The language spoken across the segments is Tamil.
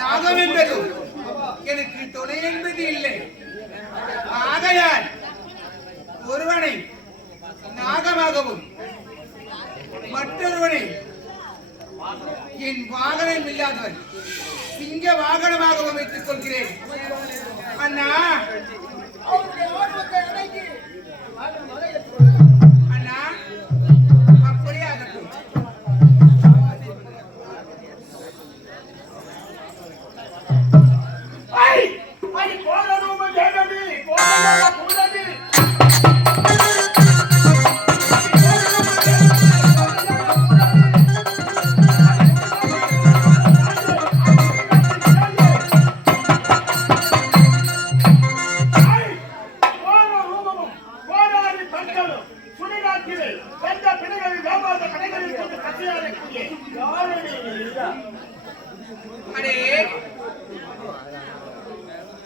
நாகம் என்பது எனக்கு துணை என்பது இல்லை. ஆகையால் ஒருவனை நாகமாகவும் மற்றொருவனை என் வாகனம் இல்லாதவன் சிங்க வாகனமாகவும் வைத்துக் கொள்கிறேன். அண்ணா அண்ணா அப்படியே ஆகட்டும்.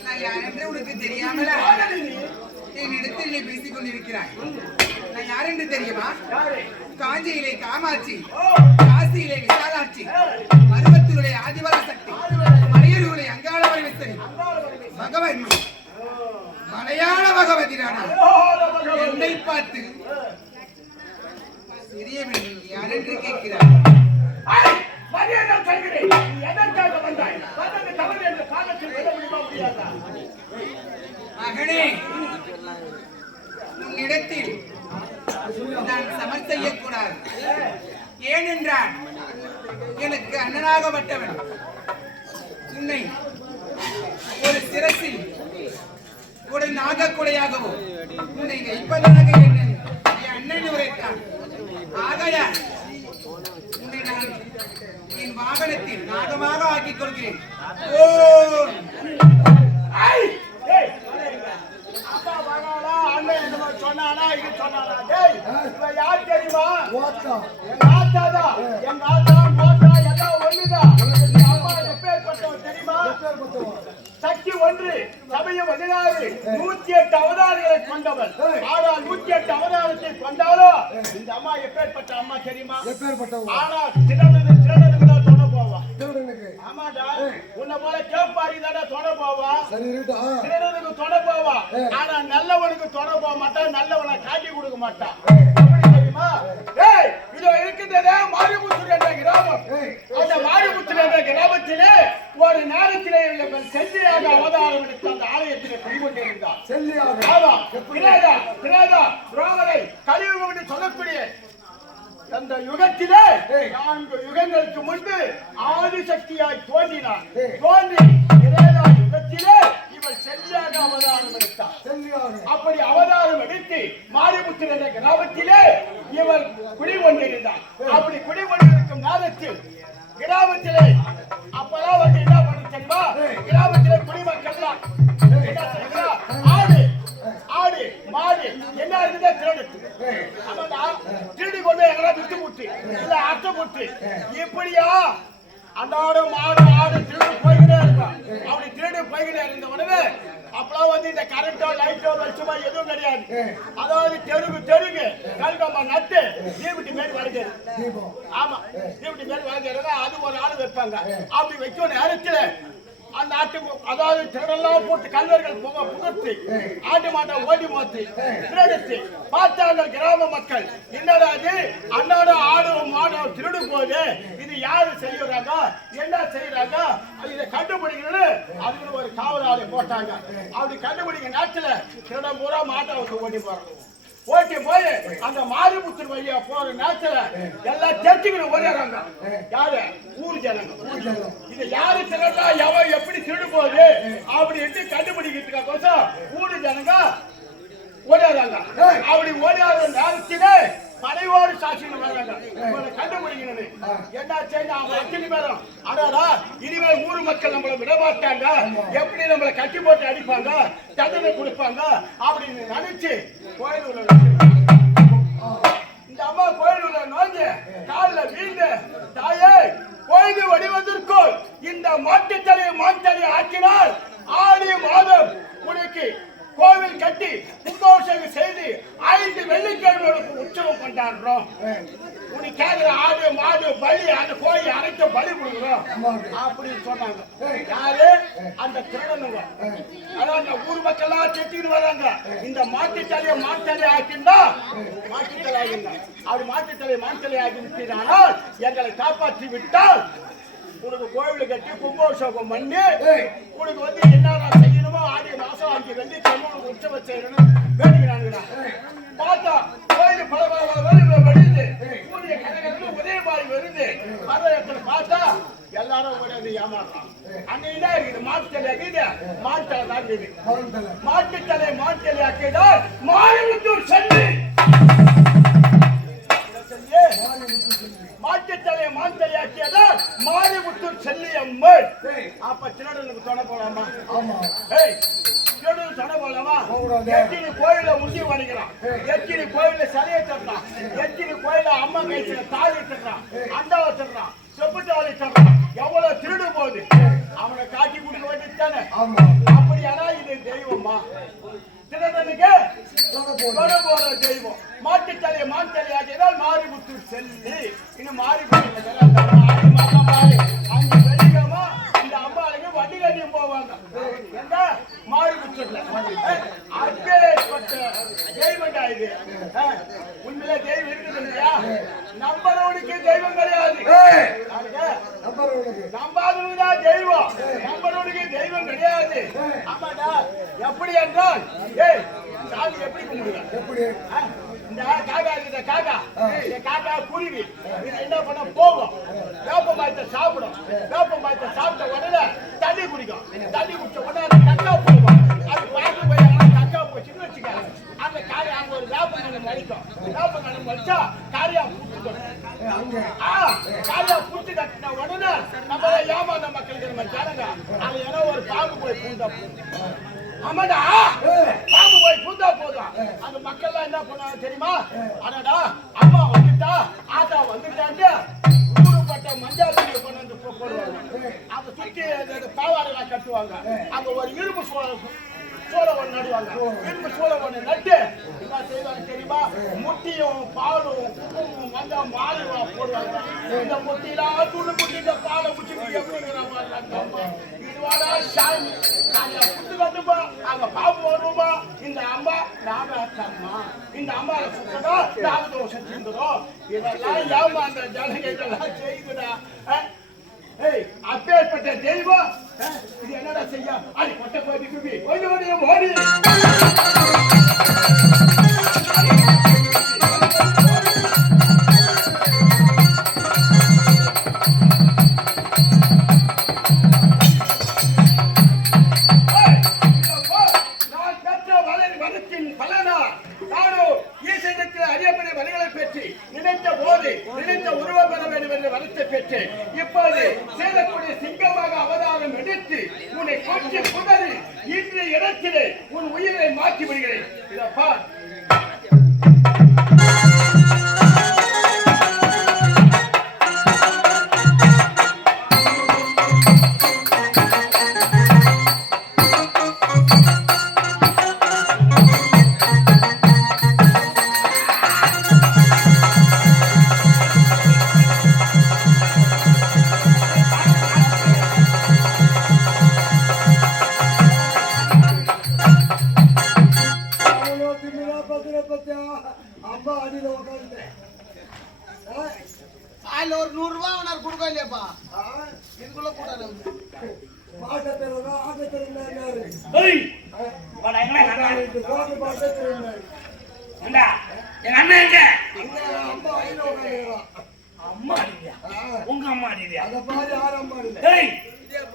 நான் யாரென்று உனக்கு தெரியாமல என்னிடத்தில் நீ பேசிக் கொண்டிருக்கிறாய். நான் யாரென்று தெரியுமா? காஞ்சியிலே காமாட்சி, காசியிலே விசாலாட்சி, மருவத்தூரிலே ஆதிபராசக்தி, மலையூரிலே அங்காளவரை விஸ்தரி, பகவன் மலையாள பகவதி ராணி என்னை பார்த்து தெரியவில்லை யாரென்று கேட்கிறார். மகனே, உன்னிடத்தில் நான் சமர் செய்யக்கூடாது. ஏனென்றால் எனக்கு அண்ணனாகப்பட்டவன் உன்னை ஒரு சிரசில் ஒரு நாகக்குடையாகவும் உன்னை வைப்பதாக என் அண்ணன் உரைத்தான். ஆகையால் உன்னை நான் என் வாகனத்தில் நாகமாக ஆக்கிக் கொள்கிறேன். சொன்னானா இது சொன்னானா? டேய், இவன் யார் தெரியுமா? எங்க ஆத்தாதா, எங்க ஆத்தா மோத்தா எல்லாம் ஒண்ணுதான். எங்க அம்மா எப்பேற்பட்டவன் தெரியுமா? சக்தி ஒன்று, சமயம் 16, 108 அவதாரங்களை கொண்டவன். ஆனால் 108 அவதாரத்தை கொண்டாலும் இந்த அம்மா எப்பேற்பட்ட அம்மா தெரியுமா? ஆனா திருடனுக்கு தான் தொட போவா. ஆமாடா, உன்னை போல கேப்பாரி தானே தொட போவா. திருடனுக்கு தொட போவா. ஆனா நல்லவனுக்கு தொட போக மாட்டான், நல்லவனை காட்டி கொடுக்க மாட்டான். எப்படி தெரியுமா? ஏய், இதோ இருக்கின்றதே மாரிமுத்து என்ற கிராமம். அந்த மாரிமுத்து என்ற கிராமத்திலே ஒரு நேரத்திலே செல்லியாக அவதாரம் எடுத்து அந்த ஆலயத்திலே குடிகொண்டிருந்தார். துரோகரை கலியுகம் என்று சொல்லக்கூடிய அந்த யுகத்திலே 4 யுகங்களுக்கு முன்பு ஆதிசக்தியாய் தோன்றினார். தோன்றி யுகத்திலே இவள் செல்லியாக அவதாரம் எடுத்தார். அப்படி அவதாரம் எடுத்து மாரிமுத்து என்ற கிராமத்திலே இவள் குடிகொண்டிருந்தார். அப்படி குடிகொண்டிருக்கும் நேரத்தில் கிராமத்திலே அப்பெல்லாம் வந்து என்ன பண்ண தெரியுமா? கிராமத்திலே குடிமக்கள்லாம் ஆடு மாடு என்ன இருக்குதா திருடுத்து. திருடி கொண்டு எங்களை விட்டு முட்டு இல்ல அட்டை முட்டு இப்படியா அன்றாட மாடு ஆடு திருடு போய்கிட்டே இருக்கும். அப்படி திருடு போய்கிட்டே இருந்த உடனே அப்பெல்லாம் வந்து இந்த கரண்டோ லைட்டோ வெளிச்சமா எதுவும் கிடையாது. அதாவது தெருகு கல்கம்பா நட்டு தீபிட்டி மேல் வளைஞ்சது. ஆமா, தீபிட்டி மேல் வளைஞ்சது. அது ஒரு ஆள் வைப்பாங்க. அப்படி வைக்க நேரத்தில் அந்த அதாவது திருடெல்லாம் போட்டு கல்வர்கள் புகழ்த்து ஆட்டு மாட்டை ஓடி மாத்தி திருடுத்து பார்த்தாங்க கிராம மக்கள். என்னடா அது அன்னாட ஆடும் மாடும் திருடு போது, இது யாரு செய்யறாங்க, என்ன செய்யறாங்க, இதை கண்டுபிடிக்கணும்னு அதுக்கு ஒரு காவலாளி போட்டாங்க. அப்படி கண்டுபிடிக்க நேரத்துல திருடம் பூரா மாட்டை வச்சு ஓட்டி போறாங்க. ஓட்டி போய் அந்த மாரிமுத்து வழியா போற நேரத்துல எல்லாம் தெரிஞ்சுக்கிட்டு ஓடிறாங்க. யாரு? ஊர் ஜனங்க. இது யாரு திருடா எவன் எப்படி திருடு போகுது அப்படின்னு கண்டுபிடிக்கிறதுக்காக ஊரு ஜனங்க ஓடிறாங்க. அப்படி ஓடியாத நேரத்திலே படையோடு சாட்சியம் வர்றாங்க. கண்டுபிடிக்கிறது என்ன செய்ய அவங்க அத்தனை பேரும் அடாடா இனிமேல் ஊர் மக்கள் நம்மளை விட மாட்டாங்க, எப்படி நம்மளை கட்டி போட்டு அடிப்பாங்க, தண்டனை கொடுப்பாங்க அப்படின்னு நினைச்சு கோயிலுள்ள இந்த அம்மா கோயிலுள்ள நோஞ்சு காலில் வீழ்ந்து, தாயே பொழுது வடிவதற்குள் இந்த மாட்டுத்தலையை மான்தலை ஆக்கினால் ஆடி மாதம் உனக்கு கோவில் கட்டி கும்பாபிஷேகம் செய்து 5 வெள்ளிக்கிழமை உற்சவம் கொண்டாடுறோம். உனக்கு கேட்கிற ஆடு மாடு பலி அந்த கோயில் அனைத்து பலி கொடுக்குறோம் அப்படின்னு சொன்னாங்க. யாரு? அந்த திருடனுங்க. அதான் அந்த ஊர் மக்கள்லாம் செட்டின்னு வராங்க. இந்த மாட்டுத்தலையை மாட்டுத்தலை ஆக்கினா மாட்டுத்தலை ஆகிங்க. அவர் மாட்டுத்தலை மாட்டுத்தலை ஆகினால் எங்களை காப்பாற்றி விட்டால் உனக்கு கோவில் கட்டி கும்பாபிஷேகம் பண்ணி உனக்கு வந்து என்ன செய்யணுமோ ஆடி மாசம் 5 வெள்ளிக்கிழமை உனக்கு உற்சவம் செய்யணும்னு வேண்டிக்கிறானுங்கடா. பார்த்தா கோயில் பல வருது, சூரிய கனகன்னு ஒரே மாதிரி வருது. பரவத்தில் பார்த்தா எல்லாரும் ஓடி ஏமாறான். அங்க என்ன இருக்குது? மாட்டுத்தலை ஆக்கிது, மாட்டுத்தலை தான் இருக்குது. மாட்டுத்தலை ஆக்கிதான் மாரிமுத்தூர் செல்லி மாட்டுத்தலை மாட்டுத்தலையாக்கியதான் மாரிமுத்தூர் செல்லியம்மன். அப்ப திருடனுக்கு தொட போலாமா? திருடனுக்கு தொட போலாமா? எத்தனை கோயில உண்டி வணிக்கிறான், எத்தனை கோயில சிலையை தர்றான், எத்தனை கோயில அம்மா கைத்துல தாலி தர்றான், அண்டாவை தர்றான், செப்பு தாலி தர்றான். எவ்வளவு திருடு போகுது, அவனை காட்டி கொடுக்க வேண்டியது தானே. அப்படியானா இது தெய்வமா? திருடனுக்கு தொட போற தெய்வம். மாட்டுத்தலை மாட்டுத்தலை ஆகியதால் மாரிமுத்தூர் செல்லி. இன்னும் மாரிமுத்தூர் அங்க வெள்ளிக்கிழமை இந்த அம்மாளுக்கு வண்டி கட்டியும் போவாங்க. எங்க மாரிமுத்தூர்ல அப்பேற்பட்ட தெய்வம்டா இது. உண்மையில தெய்வம் இருக்குது இல்லையா? நம்பறவனுக்கு தெய்வம் கிடையாது. நம்பாதவனுக்குதான் தெய்வம், நம்பறவனுக்கு தெய்வம் கிடையாது. ஆமாடா. எப்படி என்றால் சாமி எப்படி கும்பிடுங்க? எப்படி? இந்த காக்கா இருக்குது, காக்கா குருவி என்ன பண்ண போகும், வேப்ப மரத்தை சாப்பிடும். வேப்ப மரத்தை சாப்பிட்ட உடனே தண்ணி குடிக்கும். தண்ணி குடிச்ச உடனே அந்த கக்கா போகும். அது பார்த்து போய் கக்கா போச்சுன்னு வச்சுக்காங்க. அந்த காரை அங்க ஒரு வேப்ப கணம் மடிக்கும். வேப்ப கணம் மடிச்சா காரியா புடிச்சுக்கணும். காரியா புடிச்சு கட்டின உடனே நம்ம ஏமாந்த மக்களுக்கு நம்ம ஜனங்க அது ஏன்னா ஒரு பாம்பு போய் பூந்தா போதும். ஆமாடா, பாம்பு போய் பூந்தா போதும். அந்த மக்கள் எல்லாம் என்ன பண்ணாங்க தெரியுமா? அடடா அம்மா வந்துட்டா, ஆத்தா வந்துட்டாங்க, ஊருப்பட்ட மஞ்சள் துணியை கொண்டு வந்து போடுவாங்க. அதை சுற்றி பாவாடெல்லாம் கட்டுவாங்க. அங்க ஒரு இரும்பு சோளம் ஒன்று நடுவாங்க. இரும்பு சோளம் ஒன்று நட்டு என்ன செய்வாங்க தெரியுமா? முட்டியும் பாலும் குங்குமம் மஞ்சள் மாலையும் போடுவாங்க. இந்த முட்டிலாம் துணி முட்டி இந்த பாலை முட்டி எப்படி இதுவாடா சாமி புட்டு கட்டுப்பா. அங்க பாம்பு வருவோமா? இந்த அம்மா நாகாத்தம்மா, இந்த அம்மாவை சுத்ததா நாகதோஷம் செஞ்சிருந்தோம். இதெல்லாம் ஏமா அந்த ஜனங்க இதெல்லாம் செய்யுதுடா. அப்பேற்பட்ட தெய்வம் இது என்னடா செய்ய? அது கொட்டை போய் ஓடி ஓடி இப்போது சேலக்கூடிய சிங்கமாக அவதாரம் எடுத்து உன்னை கொண்டு புதறி இன்று இடத்திலே உன் உயிரை மாற்றி விடுகிறேன். இதப்பா அதுல ஒரு 100 ரூபாய் உனக்கு கொடுக்க இல்லையாப்பா? இதுக்குள்ள கூட உங்க அம்மா அடியா?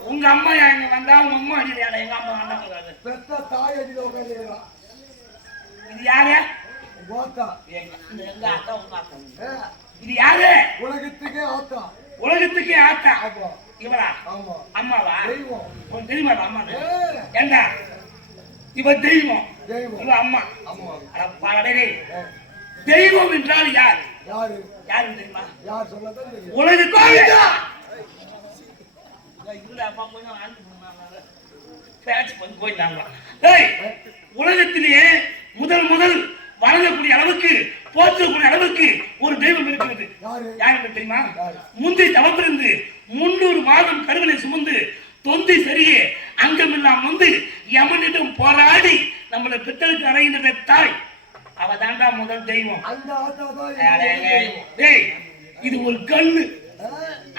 உங்க அம்மா எங்க வந்தா உங்க அம்மா அடியா? எங்க அம்மா அண்ணன் பெத்த தாய் அடியில உட்காந்து. இது யாரு? எங்க அக்கா உங்க அக்கா. இது யாரு? உலகத்துக்கே ஆத்தா. உலகத்துக்கே ஆத்தா இவரா? அம்மாவா? உனக்கு தெரியுமா அம்மா? ஏண்டா இவ தெய்வம், இவ அம்மா. தெய்வம் என்றால் யார்? யாரு தெரியுமா? உலகத்துக்கே உலகத்திலேயே முதல் வழங்கக்கூடிய அளவுக்கு போற்றக்கூடிய அளவுக்கு ஒரு தெய்வம் இருக்கிறது. யாரு தெரியுமா? முந்தி தவப்பிருந்து சுமந்து 300 மாதம் கருவிலை சுமந்து தொந்தி சரியே அங்கமெல்லாம் வந்து யமனிடம் போராடி நம்மளை பித்தளுக்கு அறைகின்ற தாய் அவ தாண்டா முதல் தெய்வம். இது ஒரு கண்ணு,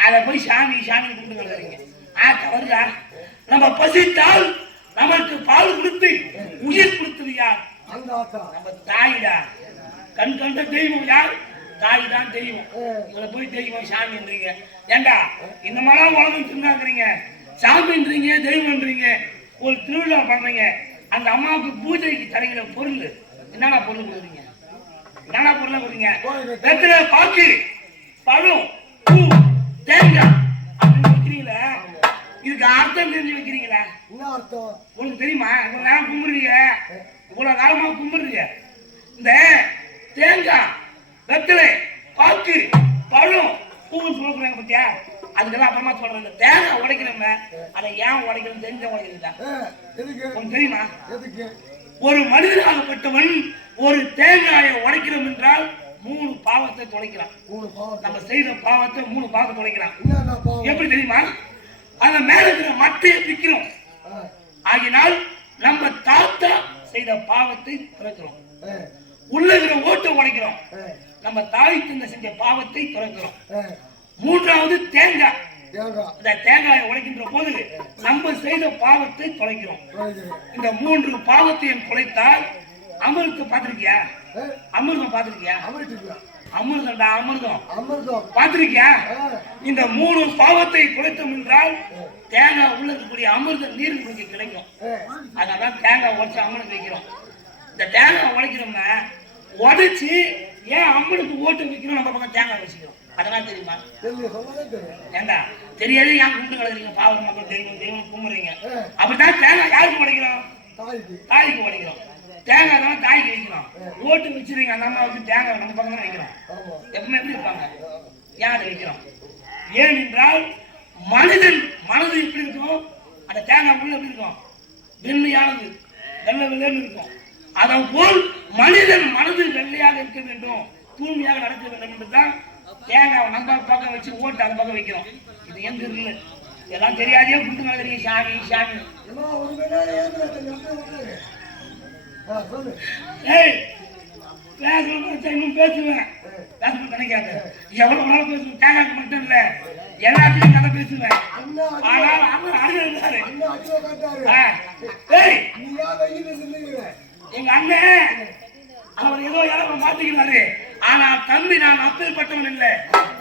அதை போய் சாமி சாமி கும்பிட்டு கிடக்குறீங்க. வருதா? நம்ம பசித்தால் நமக்கு பால் கொடுத்து உயிர் கொடுத்தது யார்? நம்ம தாய்டா. கண் கண்ட தெய்வம் யார்? தாய் தான் தெய்வம். இவரை போய் தெய்வம் சாமின்றீங்க. ஏண்டா இந்த மாதிரி உலகம் சொன்னாங்கிறீங்க, சாமின்றீங்க, தெய்வம்ன்றீங்க. ஒரு திருவிழா பண்றீங்க, அந்த அம்மாவுக்கு பூஜைக்கு தரங்கிற பொருள் என்னடா பொருள் கொடுக்குறீங்க? என்னடா பொருளை கொடுங்க? வெத்தலை, பாக்கு, பழம், பூ, தேங்காய் அப்படின்னு வைக்கிறீங்களா? இதுக்கு அர்த்தம் தெரிஞ்சு வைக்கிறீங்களா? உங்களுக்கு தெரியுமா? இவ்வளவு நேரம் கும்பிடுறீங்க, இவ்வளவு காலமா கும்பிடுறீங்க. இந்த தேங்காய், வெத்தலை, பாக்கு, பழம், பூன்னு சொல்லுறாங்க பத்தியா? அதுக்கெல்லாம் அப்புறமா சொல்றேன். இந்த தேங்காய் உடைக்கிறோம், அதை ஏன் உடைக்கணும் தெரிஞ்ச உடைக்கிறீங்களா? உங்களுக்கு தெரியுமா? ஒரு மனிதனாகப்பட்டவன் ஒரு தேங்காயை உடைக்கிறோம் என்றால் 3 பாவத்தை தொலைக்கிறான். நம்ம செய்த பாவத்தை 3 பாவத்தை தொலைக்கிறான். எப்படி தெரியுமா? அந்த மேல இருக்கிற மட்டையை பிக்கிறோம். ஆகினால் நம்ம தாத்தா செய்த பாவத்தை திறக்கிறோம். உள்ள இருக்கிற ஓட்டை உடைக்கிறோம். நம்ம தாய் தந்தை செஞ்ச பாவத்தை திறக்கிறோம். 3வது தேங்காய். இந்த தேங்காயை உடைக்கின்ற போது நம்ம செய்த பாவத்தை தொலைக்கிறோம். இந்த 3 பாவத்தையும் தொலைத்தால் அமிர்தம் பார்த்திருக்கியா? அமிர்தம் பார்த்திருக்கியா? அமிர்தம்டா, அமிர்தம் பார்த்திருக்கியா? இந்த 3 பாவத்தை தொலைத்தோம் என்றால் தேங்காய் உள்ள இருக்கக்கூடிய அமிர்தம் நீர் குடிக்க கிடைக்கும். அதனால தேங்காய் உடைச்சு அம்மனுக்கு வைக்கிறோம். இந்த தேங்காய் உடைக்கிறோம்னா உடைச்சு ஏன் அம்மனுக்கு ஓட்டு வைக்கிறோம்? நம்ம பக்கம் தேங்காய் வச்சுக்கிறோம். அதெல்லாம் தெரியுமா? ஏண்டா தெரியாது, ஏன் கும்பிட்டு கிடக்குறீங்க? பாவம் மக்கள் தெய்வம் தெய்வம் கும்பிடுறீங்க. அப்படித்தான் தேங்காய் யாருக்கு உடைக்கிறோம்? தாய்க்கு உடைக்கிறோம். தேங்காய் தான் தாய்க்கு வைக்கிறோம். ஓட்டு வச்சிருக்கீங்க, அந்த அம்மாவுக்கு தேங்காய் நம்ம பக்கம் தான் வைக்கிறோம். எப்பவுமே எப்படி இருப்பாங்க? ஏன் அதை வைக்கிறோம்? ஏனென்றால் மனிதன் மனது எப்படி இருக்கும்? அந்த தேங்காய் உள்ள எப்படி இருக்கும்? வெள்ளையானது, வெள்ளை வெள்ளைன்னு இருக்கும். அதை போல் மனிதன் மனது வெள்ளையாக இருக்க வேண்டும், தூய்மையாக நடக்க வேண்டும் என்றுதான் தேங்காய் நம்ம பக்கம் வச்சு ஓட்டு அந்த பக்கம் வைக்கிறோம். இது எங்க இல்லை, எல்லாம் தெரியாதே குண்டு கலக்குறீங்க. சாமி சாமி இன்னும் பேசுவேன், பேசணும் நினைக்காத. எவ்வளவு நாள் பேசுவேன், தேங்காய்க்கு மட்டும் இல்ல எல்லாத்தையும் கதை பேசுவேன். ஆனால் அவர் அழுகிறாரு. எங்க அண்ணன் அவர் ஏதோ யாரும் மாத்திக்கிறாரு. ஆனா தம்பி, நான் அப்பேற்பட்டவன் இல்லை.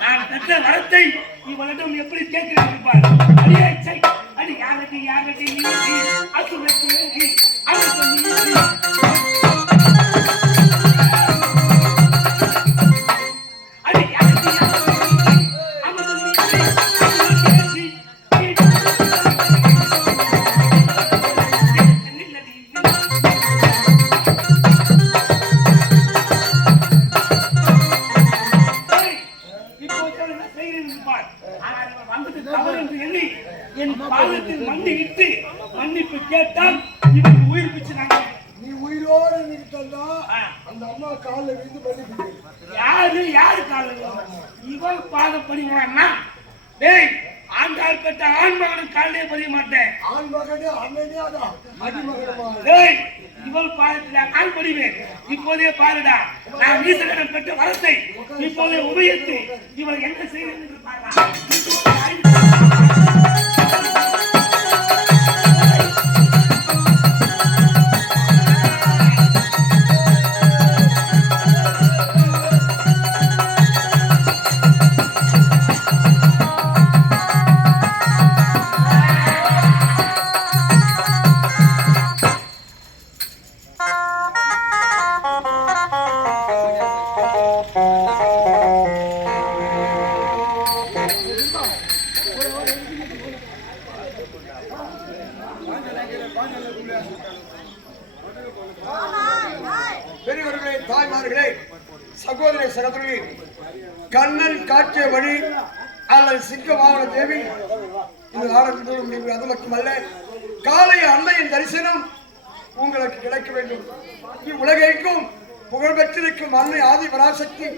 நான் பெற்ற வரத்தை இவளிடம் எப்படி கேட்கிறேன் இருப்பார். அடியே அடி யாரடி யாரடி அசுரத்தி மன்னிப்பு கேட்டால் இவருக்கு உயிர் பிச்சுனாங்க. நீ உயிரோடு நிறுத்தா அந்த அம்மா காலில் விழுந்து மன்னிப்பு. யாரு காலில்? இவன் பாதப்படிவான்னா டேய், ஆண்டாள் பெற்ற ஆண் மகனும் காலிலே பதிய மாட்டேன். ஆண் மகனே அண்ணனே அதான் அடிமகனமா. டேய், இவள் பாதத்தில் கால் படிவேன். இப்போதே பாருடா, நான் ஈசனிடம் பெற்ற வரத்தை இப்போதே உபயோகித்து இவள் என்ன செய்வேன் என்று பாருடா. பெரியவர்களே, தாய்மார்களே, சகோதர சகோதரி, கண்ணன் காட்டிய வழி அல்லது சிங்க வாகன தேவி இந்த நாடகத்திலும் நீங்கள் அது மட்டுமல்ல, காலை அன்னையின் தரிசனம் உங்களுக்கு கிடைக்க வேண்டும். இவ்வுலகைக்கும் புகழ்பெற்றிருக்கும் அன்னை ஆதி பராசக்தி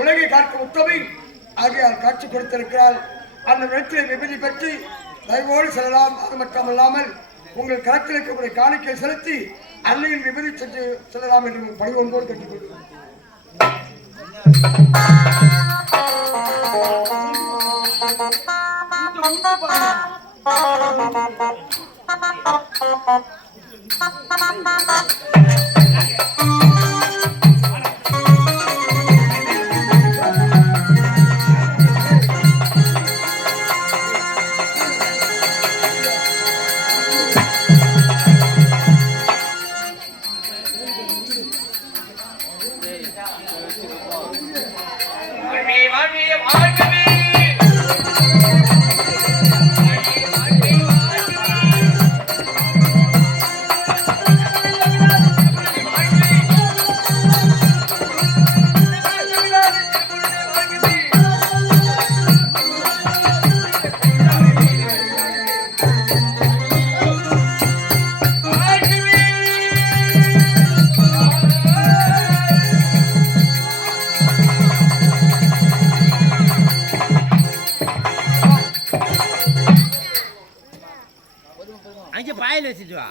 உலகை காக்கும் உத்தமை ஆகையால் காட்சி கொடுத்திருக்கிறாள். அந்த வெற்றியை விபதி பற்றி தயவோடு செல்லலாம். அது மட்டுமல்லாமல் உங்கள் கருத்தில் இருக்கக்கூடிய காணிக்கை செலுத்தி அன்னையின் விபதி சென்று செல்லலாம் என்று பணிவன்போடு கேட்டுக்கொள்கிறோம். அங்கே பாயில் வச்சுட்டு வா.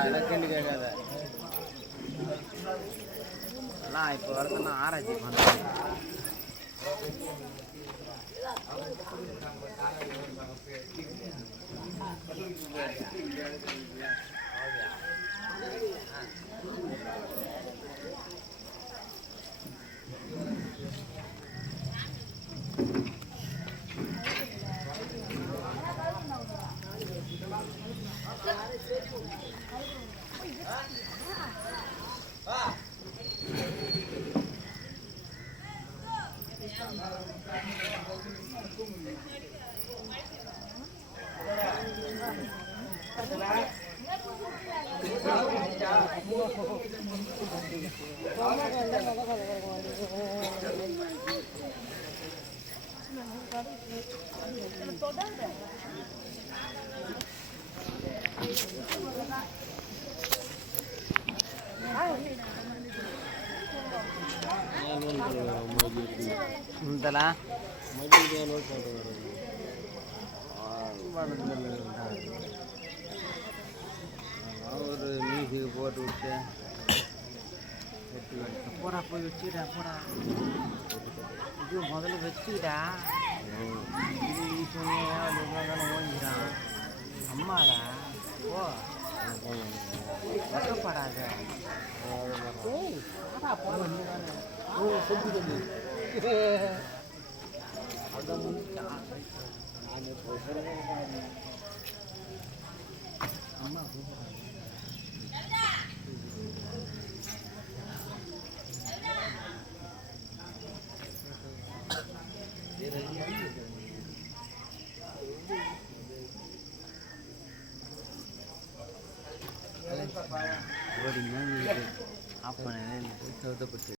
அதெல்லாம் கேள்வி கேட்காத. எல்லாம் இப்போ வரதுன்னா ஆராய்ச்சி பண்ணுறேன். இதெல்லாம் ஒரு மியூசிக்கு போட்டு விட்டு போடா போய் வச்சுக்கிட்டா போடா. இது முதல்ல வச்சுக்கிட்டா இது சொன்ன ஓஞ்சிடான் அம்மாடா. ஓ கஷ்டப்படாத. அம்மா ஆஃப் பண்ண